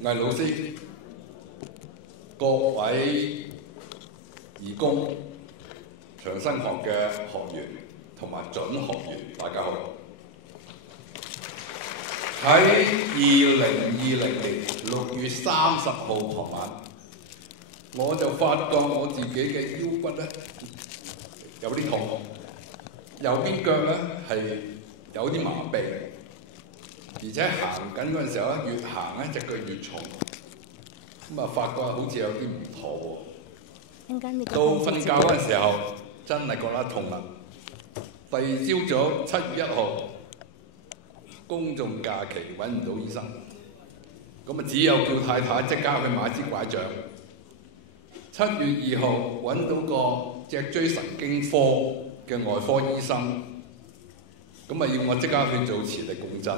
魏老師、各位義工、長生學嘅學員同埋準學員，大家好。喺2020年6月30號傍晚，我就發覺我自己嘅腰骨咧有啲痛，右邊腳咧係有啲麻痹，而且行緊嗰陣時候咧，越行咧隻腳越重，咁啊發覺好似有啲唔妥喎。到瞓覺嗰陣時候，真係覺得痛啦。第二朝早7月1號，公眾假期揾唔到醫生，咁啊只有叫太太即刻去買支拐杖。7月2號揾到個脊椎神經科嘅外科醫生，咁啊要我即刻去做磁力共振，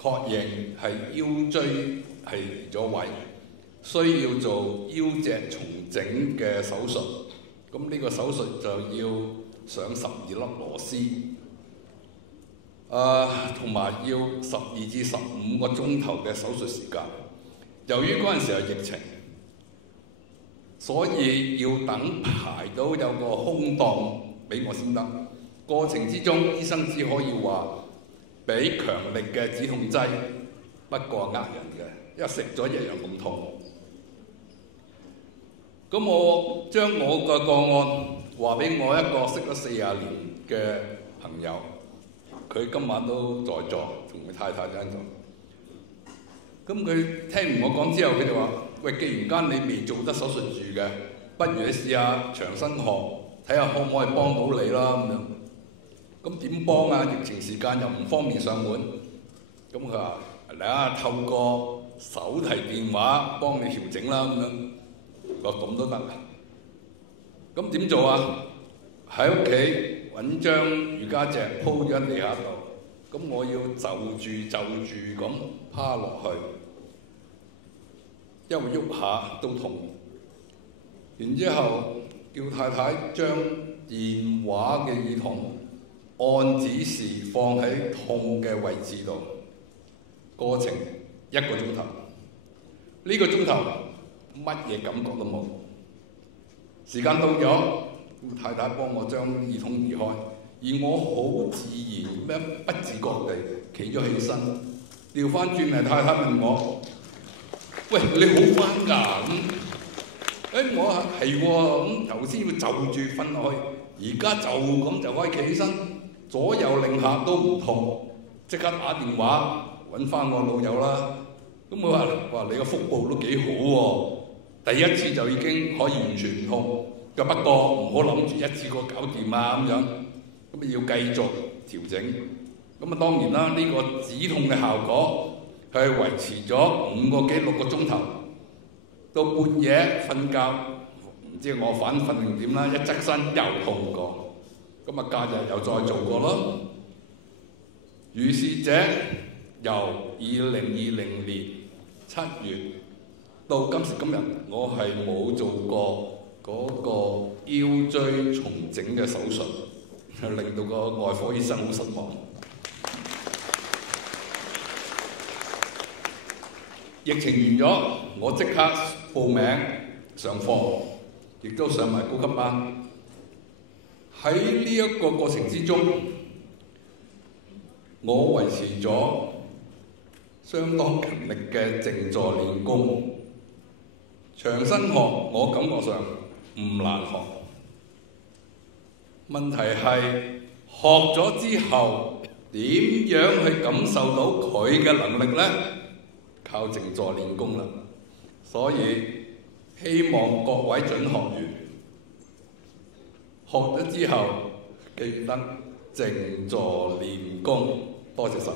確認係腰椎係移咗位，需要做腰脊重整嘅手術。咁呢個手術就要上12粒螺絲，同埋要12至15個鐘頭嘅手術時間。由於嗰陣時係疫情，所以要等排到有個空檔俾我先得。過程之中，醫生只可以話俾強力嘅止痛劑，不過人嘅，因為食咗一樣咁痛。咁我將我個個案話俾我一個識咗40年嘅朋友，佢今晚都在座，同佢太太喺度。咁佢聽完我講之後，佢就話：喂，既然間你未做得手術住嘅，不如你試下長生學，睇下可唔可以幫到你啦咁樣。咁點幫啊？疫情時間又唔方便上門。咁佢話：嚟啊，透過手提電話幫你調整啦咁樣。我話咁都得啊？咁點做啊？喺屋企揾張瑜伽席鋪咗喺地下度，咁我要就住咁趴落去，因為喐下都痛。然之後叫太太將電話嘅耳筒按指示放喺痛嘅位置度，過程1個鐘頭。呢個鐘頭乜嘢感覺都冇。時間到咗，太太幫我將耳筒移開，而我好自然咩不自覺地企咗起身，調翻轉嚟，太太問我：喂，你好返㗎？我話係喎，咁頭先要就住瞓落去，而家就咁就可以企起身，左右擰下都唔痛，即刻打電話揾翻我老友啦。咁我話你個腹部都幾好喎，第一次就已經可以完全唔痛。不過唔好諗住一次過搞掂啊咁樣，咁要繼續調整。咁啊當然啦，呢個止痛嘅效果係維持咗5個幾6個鐘頭。到半夜瞓覺，唔知我反瞓定點啦，一側身又痛過，咁啊假日又再做過咯。如是者由2020年7月到今時今日，我係冇做過嗰個腰椎重整嘅手術，令到個外科醫生好失望。疫情完咗，我即刻報名上課，亦都上埋高級班。喺呢一個過程之中，我維持咗相當勤力嘅靜坐練功。長生學我感覺上唔難學，問題係學咗之後點樣去感受到佢嘅能力呢？靠靜坐練功啦。所以希望各位準學員學咗之後記得靜坐練功。多謝晒。